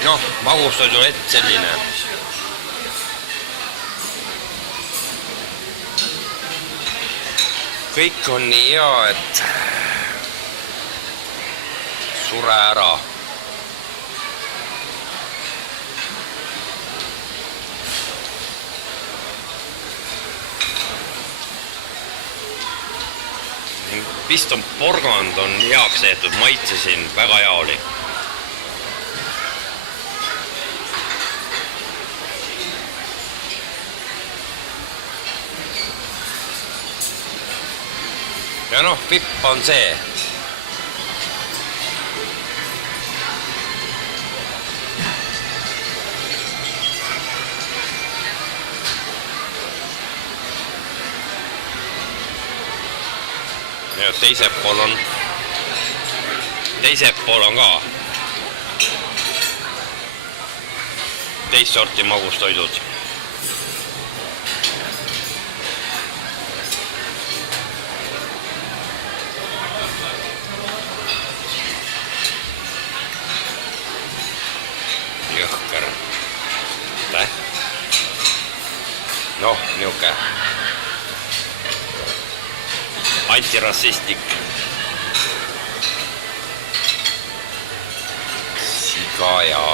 Noh, magustoidulett selline. Kõik on nii hea, et sure ära. Piston porgand on heaks tehtud, maitsesin, väga hea oli. Ja noh, vipp on see. Ja teisel pool on ka teist sorti magustoidud. Jõhker. Noh, niuke antirassistlik siga ja